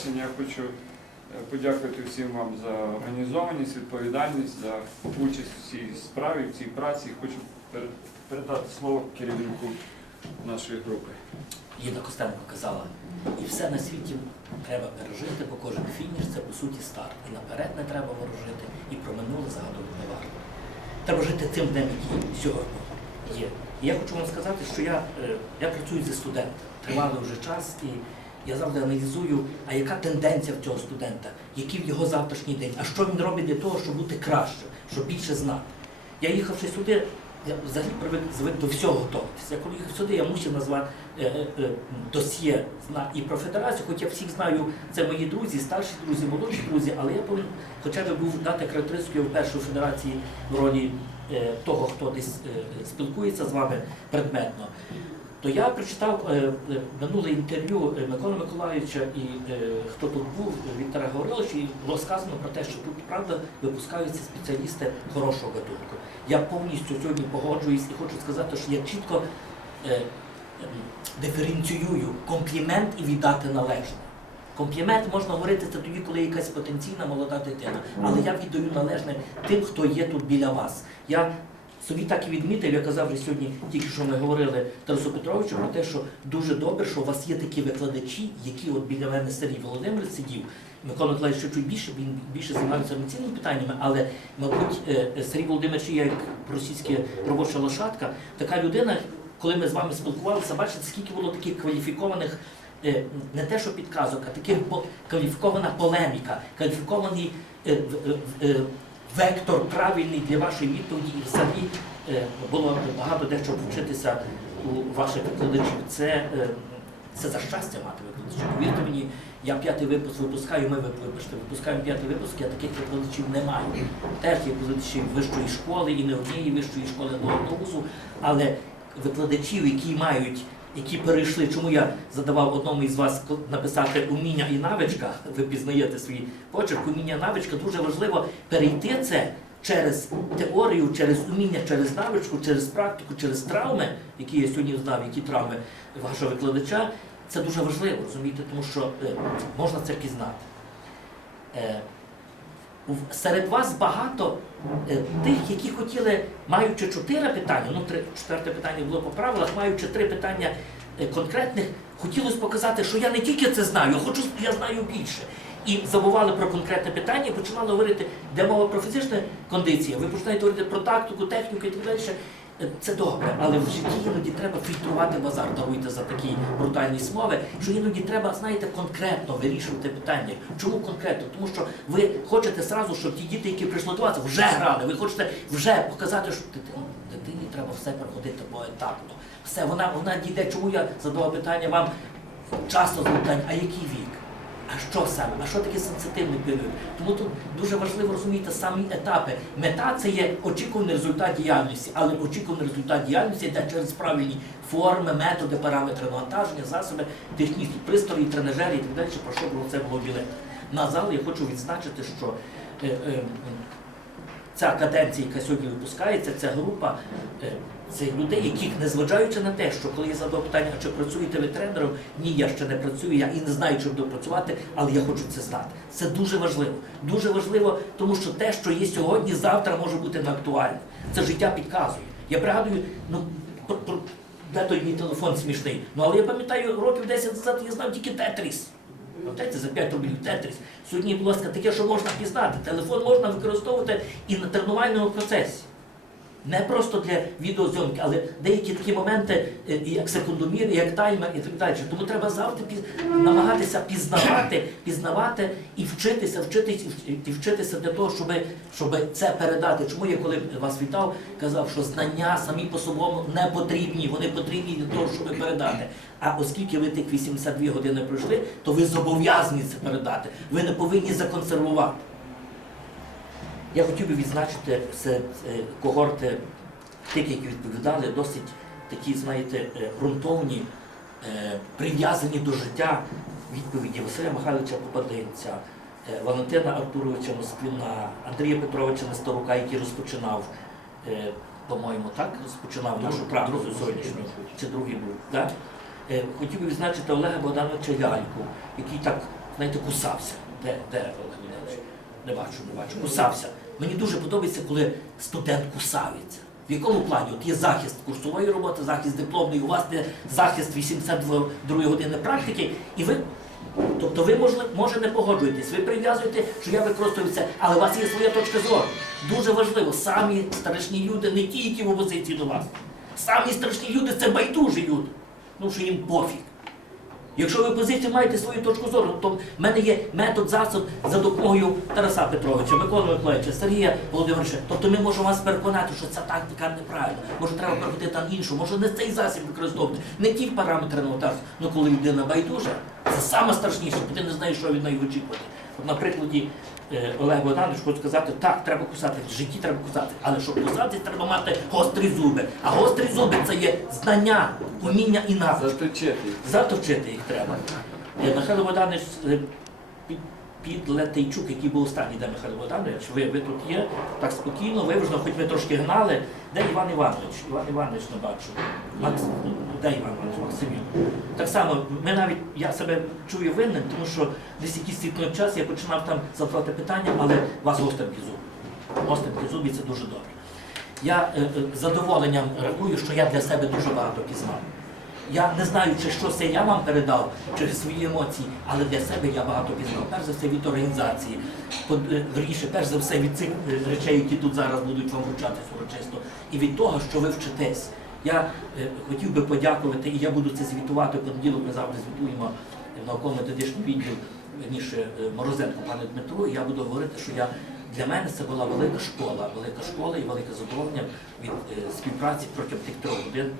завершення я хочу е, подякувати всім вам за організованість, відповідальність, за участь в цій справі, в цій праці. Хочу передати слово керівнику нашої групи. Єна Костенко казала, і все на світі треба пережити, бо кожен фініш це по суті старт. І наперед не треба ворожити, і про минуле згадувати не варто. Треба жити цим днем, який сьогодні є. І я хочу вам сказати, що я, е, я працюю зі студентом, тривалий вже час, і я завжди аналізую, а яка тенденція в цього студента, який в його завтрашній день, а що він робить для того, щоб бути кращим, щоб більше знати. Я їхавши сюди, я взагалі привик звик до всього готуватися. Я коли їхав сюди, я мусив назвати е, е, е, досьє і про федерацію, хоч я всіх знаю, це мої друзі, старші друзі, молодші друзі, але я повинен хоча б був дати характеристику я вперше у федерації в ролі е, того, хто десь е, спілкується з вами предметно. То я прочитав е, е, минуле інтерв'ю е, Миколи Миколаївича і хто тут був, Віктора Гавриловича, і було сказано про те, що тут правда випускаються спеціалісти хорошого гатунку. Я повністю сьогодні погоджуюсь і хочу сказати, що я чітко ем, диференціюю комплімент і віддати належне. Комплімент можна говорити це тоді, коли якась потенційна молода дитина. Але я віддаю належне тим, хто є тут біля вас. Я собі так і відмітив, я казав вже сьогодні, тільки що ми говорили Тарасу Петровичу про те, що дуже добре, що у вас є такі викладачі, які от біля мене Сергій Володимир сидів. Микола Миколаївич ще чуть більше, він більше займається емоційними питаннями, але, мабуть, е, Сергій Володимирович як російська робоча лошадка, така людина, коли ми з вами спілкувалися, бачите, скільки було таких кваліфікованих е, не те, що підказок, а таких кваліфікована полеміка, в- е, вектор правильний для вашої відповіді. І взагалі е, було багато дещо вчитися у ваших викладачів. Це, е, це за щастя мати викладачів. Повірте мені, я п'ятий випуск випускаю, ми вибачте, випускаємо п'ятий випуск, я таких викладачів не маю. Теж є викладачі вищої школи і не однієї вищої школи до вузу, але викладачів, які мають які перейшли, чому я задавав одному із вас написати уміння і навичка, ви пізнаєте свій почерк, уміння і навичка, дуже важливо перейти це через теорію, через уміння, через навичку, через практику, через травми, які я сьогодні знав, які травми вашого викладача. Це дуже важливо, розумієте, тому що е, можна це пізнати. Серед вас багато е, тих, які хотіли, маючи чотири питання, ну три, четверте питання було по правилах, маючи три питання е, конкретних, хотілося показати, що я не тільки це знаю, я хочу, я знаю більше. І забували про конкретне питання і починали говорити, де мова про фізичну кондицію, ви починаєте говорити про тактику, техніку і так далі. Е, Це добре, але в житті іноді треба фільтрувати базар, даруйте за такі брутальні мови, що іноді треба, знаєте, конкретно вирішувати питання. Чому конкретно? Тому що ви хочете зразу, щоб ті діти, які прийшли до вас, вже грали. Ви хочете вже показати, що дитині, дитині треба все проходити поетапно. Все, вона, вона дійде. Чому я задавав питання вам часто запитання, а який вік? А що саме? А що таке сенситивний період? Тому тут дуже важливо розуміти самі етапи. Мета це є очікуваний результат діяльності, але очікуваний результат діяльності йде через правильні форми, методи, параметри навантаження, засоби, технічні пристрої, тренажери і так далі, про що було це було білет. На зал я хочу відзначити, що е, е, ця каденція, яка сьогодні випускається, ця група е, це людей, яких, незважаючи на те, що коли я задав питання, чи працюєте ви тренером, ні, я ще не працюю, я і не знаю, чи буду працювати, але я хочу це знати. Це дуже важливо. Дуже важливо, тому що те, що є сьогодні, завтра може бути не актуальне. Це життя підказує. Я пригадую, ну де той мій телефон смішний. Ну але я пам'ятаю, років 10 назад я знав тільки Тетріс. Пам'ятаєте, за 5 рублів Тетріс. Сьогодні, будь ласка, таке, що можна пізнати. Телефон можна використовувати і на тренувальному процесі. Не просто для відеозйомки, але деякі такі моменти, е, як секундомір, як таймер, і так далі. Тому треба завжди намагатися пізнавати, пізнавати і вчитися, вчитись, і вчитися для того, щоб, щоб це передати. Чому я коли вас вітав, казав, що знання самі по собі не потрібні, вони потрібні для того, щоб передати. А оскільки ви тих 82 години пройшли, то ви зобов'язані це передати. Ви не повинні законсервувати. Я хотів би відзначити серед когорти тих, які відповідали, досить такі, знаєте, е, ґрунтовні, е, прив'язані до життя відповіді Василя Михайловича Попадинця, е, Валентина Артуровича Москвіна, Андрія Петровича Несторука, який розпочинав, по-моєму, так, розпочинав нашу практику сьогоднішню, чи другий був. Так? Хотів би відзначити Олега Богдановича Ляльку, який так знаєте, кусався. Де, де Олег Богданович? Не бачу, не бачу. Кусався. Мені дуже подобається, коли студент кусається. В якому плані? От є захист курсової роботи, захист дипломної, у вас є захист 82 години практики, і ви, тобто ви можли, може не погоджуєтесь, ви прив'язуєте, що я використовую це, але у вас є своя точка зору. Дуже важливо, самі страшні люди, не ті, які в опозиції до вас. Самі страшні люди це байдужі люди. Ну що їм пофіг. Якщо ви позицію маєте свою точку зору, то в мене є метод засоб за допомогою Тараса Петровича, Миколи Миколаївича, Сергія Володимировича. Тобто ми можемо вас переконати, що ця тактика неправильна. Може, треба проходити там іншу, може не цей засіб використовувати, не ті параметри на Ну коли людина байдужа, це саме страшніше, бо ти не знаєш, що від неї очікувати. От на прикладі е, Олега Богданович хочу сказати, так, треба кусати, в житті треба кусати, але щоб кусати, треба мати гострі зуби. А гострі зуби це є знання, уміння і навички. Заточити їх. Заточити їх треба. Е, Михайло Богданович е, Пі- Підлетейчук, який був останній, де Михайло Богданович, ви, ви тут є, так спокійно, виважно, хоч ви трошки гнали. Де Іван Іванович? Іван Іванович не бачу. Макс... Де Іванович? Максимів. Так само, ми навіть, я себе чую винним, тому що десь якийсь світлий час я починав там задавати питання, але у вас гостренькі зуби. Гостренькі зуби це дуже добре. Я е, е, з задоволенням рахую, що я для себе дуже багато пізнав. Я не знаю, чи що це я вам передав через свої емоції, але для себе я багато пізнав. Перш за все від організації, е, верніше, перш за все від цих е, речей, які тут зараз будуть вам вручатися урочисто, і від того, що ви вчитесь. Я е, хотів би подякувати, і я буду це звітувати в понеділок. Ми завтра звітуємо в науково-методичний відділ верніше е, Морозенко, пане Дмитро. І я буду говорити, що я для мене це була велика школа, велика школа і велике задоволення від е, співпраці протягом тих трьох годин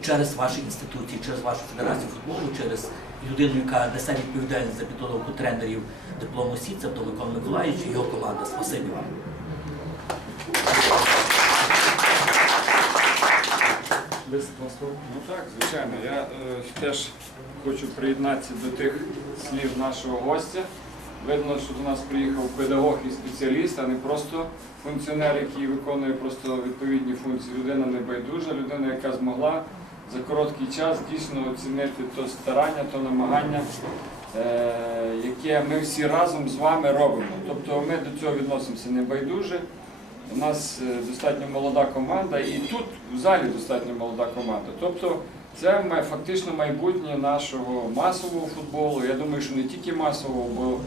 через ваші інституції, через вашу федерацію футболу, через людину, яка несе відповідальність за підготовку тренерів диплому СІ, це Микола Миколаївич і його команда. Спасибі вам. Без слова? Ну так, звичайно. Я е, теж хочу приєднатися до тих слів нашого гостя. Видно, що до нас приїхав педагог і спеціаліст, а не просто функціонер, який виконує просто відповідні функції. Людина не байдужа, людина, яка змогла за короткий час дійсно оцінити то старання, то намагання, е, яке ми всі разом з вами робимо. Тобто ми до цього відносимося не байдуже. У нас е, достатньо молода команда, і тут в залі достатньо молода команда. Тобто це фактично майбутнє нашого масового футболу. Я думаю, що не тільки масового, бо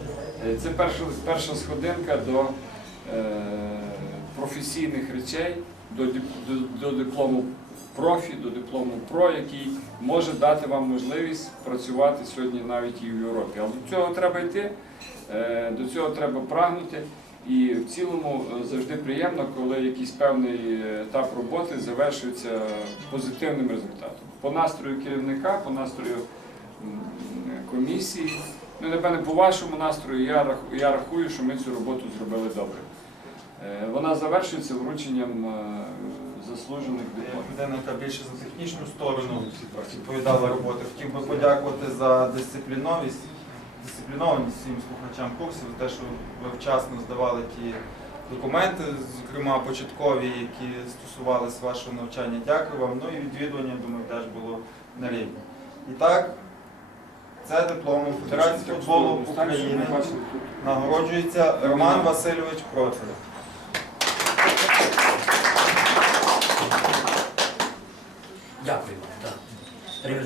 е, це перша, перша сходинка до е, професійних речей, до, до, до диплому профі, до диплому ПРО, який може дати вам можливість працювати сьогодні навіть і в Європі. Але до цього треба йти, е, до цього треба прагнути. І в цілому е, завжди приємно, коли якийсь певний етап роботи завершується позитивним результатом. По настрою керівника, по настрою комісії, ну напевне, по вашому настрою я рахую, що ми цю роботу зробили добре. Е, Вона завершується врученням е, заслужених людина, яка більше за технічну сторону відповідала роботи. Хотів би подякувати за дисципліновість, дисциплінованість всім слухачам курсів, за те, що ви вчасно здавали ті документи, зокрема початкові, які стосувалися вашого навчання. Дякую вам. Ну і відвідування, думаю, теж було на рівні. І так, це дипломом Федерації футболу України нагороджується Роман Васильович Процев. Дякую вам.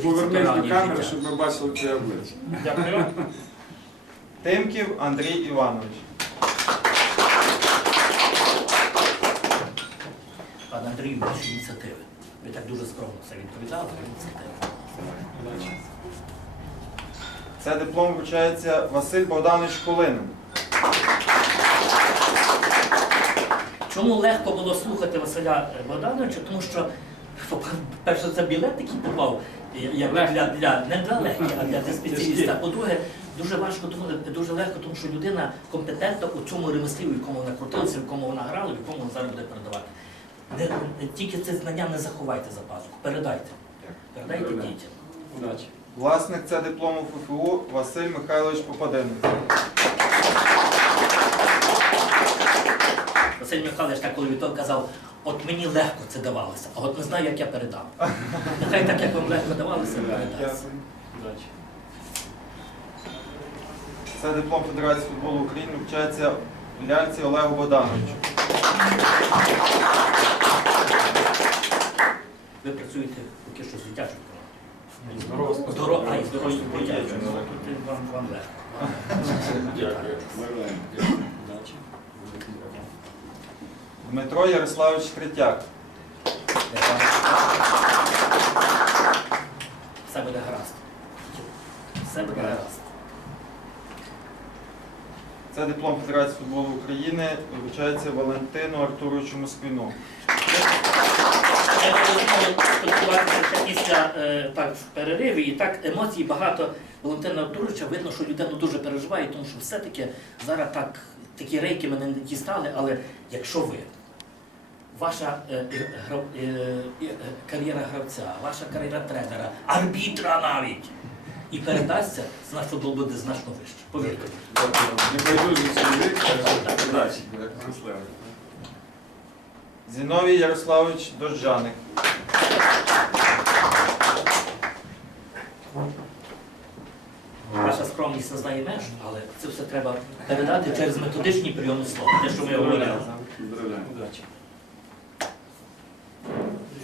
Повернись до камери, щоб ми бачили твоє обличчя. Дякую. Тимків Андрій Іванович. Пане Андрію, ваші ініціативи. Ви так дуже скромно це відповідали, але ініціативи. Це диплом вручається Василь Богданович Кулинин. Чому легко було слухати Василя Богдановича? Тому що, по-перше, це білет, який попав як для, для, не для легких, а для спеціаліста. По-друге, дуже важко, тому дуже легко, тому що людина компетентна у цьому ремеслі, в якому вона крутилася, в якому вона грала, в якому вона зараз буде передавати. Не, не- тільки це знання не заховайте за пазуху, передайте. Передайте дітям. Удачі. Власник це диплому ФФУ Василь Михайлович Попадинець. Василь Михайлович так коли відтоді казав, от мені легко це давалося, а от не знаю, як я передам. Нехай так, як вам легко давалося, передасть. Дякую. Удачі. Це диплом Федерації футболу України вручається ляльці Олегу Богдановичу. Ви працюєте поки що з дитячою програмою. Здорово. Здорово, а і здоров'я дитячою. Тут вам, вам легко. Дякую. Дмитро Ярославович Третяк. Все буде гаразд. Все буде гаразд. Це диплом Федерації футболу України вручається Валентину Артуровичу Москвіну. Після е, так, перериву і так емоцій багато Валентина Артуровича. Видно, що людина дуже переживає, тому що все-таки зараз так, такі рейки мене не дістали, але якщо ви, ваша е, е, е, кар'єра гравця, ваша кар'єра тренера, арбітра навіть, і передасться, наш футбол буде значно вище. Повірте. Зіновій Ярославович Дожджаник. Ваша скромність не знає меж, але це все треба передати через методичні прийоми слова. Те, що ми говорили.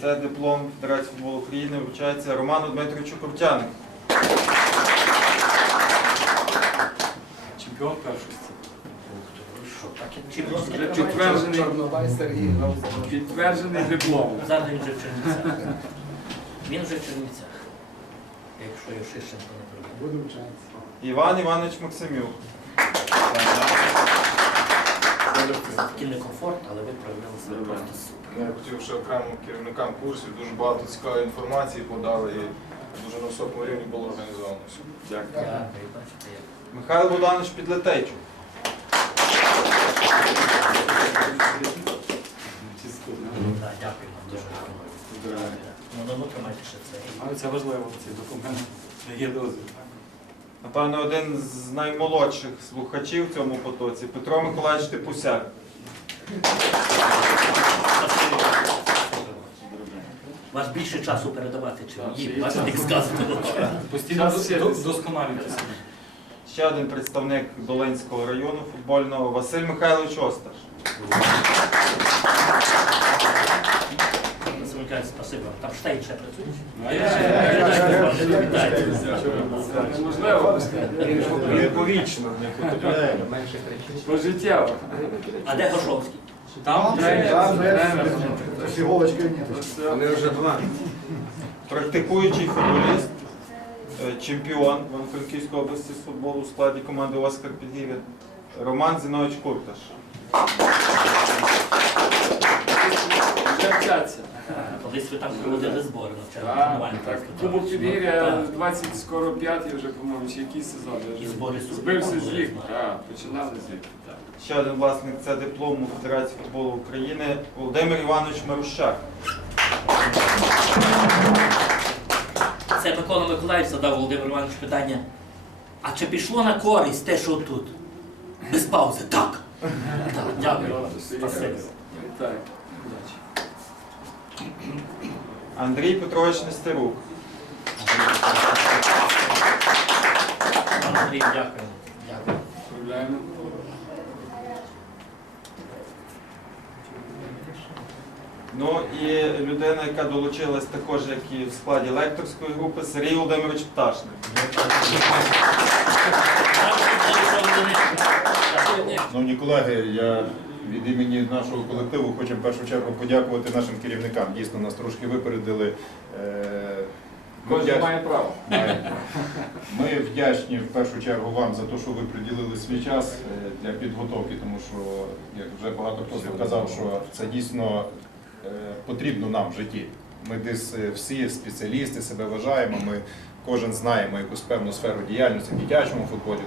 Це диплом Федерації футболу України вручається Роману Дмитровичу Ковтянику. Чемпіон першості. Підтверджений, Чорнобай Сергій грав за підтверджений диплом. Зараз він вже в Чернівцях. Він вже в Чернівцях. Якщо його Шишенко не прибив. Буду вчатися. Іван Іванович Максимюк. Це такий некомфорт, але ви проявили себе просто супер. Я хотів ще окремо керівникам курсів дуже багато цікавої інформації подали і дуже на високому рівні було організовано все. Дякую. Дякую, бачите, як. Михайло Богданович Підлетейчук. Це. Важливо, цей документ не є дозвіл. Напевно, один з наймолодших слухачів в цьому потоці Петро Миколаївич Типусяк. Вас більше часу передавати, чи їм. Бачите, як сказано. Постійно досконалюйтеся. Ще один представник Долинського району футбольного Василь Михайлович Осташ. Спасибо. Там штейн ще працює? Неможливо. Віковічно. Пожиттєво. А де Гошовський? Там. Вони вже два. Практикуючий футболіст, чемпіон Івано-Франківської області з футболу у складі команди Оскар Підгір'я Роман Зінович Курташ. Колись ви там проводили збори навчальні Так, Кубок підгір'я 20, скоро 5 вже, по-моєму, чи який сезон. І збори. Збився з ліг. починали з ліг. Ще один власник це диплому Федерації футболу України Володимир Іванович Марущак. Це Микола Миколаївич задав Володимир Іванович питання. А чи пішло на користь те, що тут? Без паузи. Так. Так, Дякую. Спасибо. Вітаю. Андрій Петрович Нестерук. Андрій, дякую. Дякую. Ну і людина, яка долучилась також, як і в складі лекторської групи, Сергій Володимирович Пташник. Шановні колеги, я від імені нашого колективу хочу в першу чергу подякувати нашим керівникам. Дійсно, нас трошки випередили. Е, ми Кожен вдяч- має право. Ми вдячні в першу чергу вам за те, що ви приділили свій час е, для підготовки, тому що, як вже багато хто казав, що це дійсно потрібно нам в житті. Ми десь е, всі спеціалісти себе вважаємо. Ми кожен знаємо якусь певну сферу діяльності в дитячому футболі,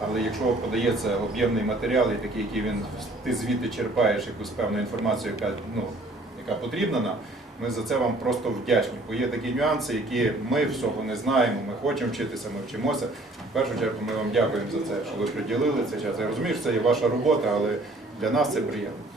але якщо подається об'ємний матеріал, і такий, який він ти звідти черпаєш якусь певну інформацію, яка ну яка потрібна нам. Ми за це вам просто вдячні. Бо є такі нюанси, які ми всього не знаємо. Ми хочемо вчитися, ми вчимося. В першу чергу ми вам дякуємо за це, що ви приділили цей час. Я розумію, що це є ваша робота, але для нас це приємно.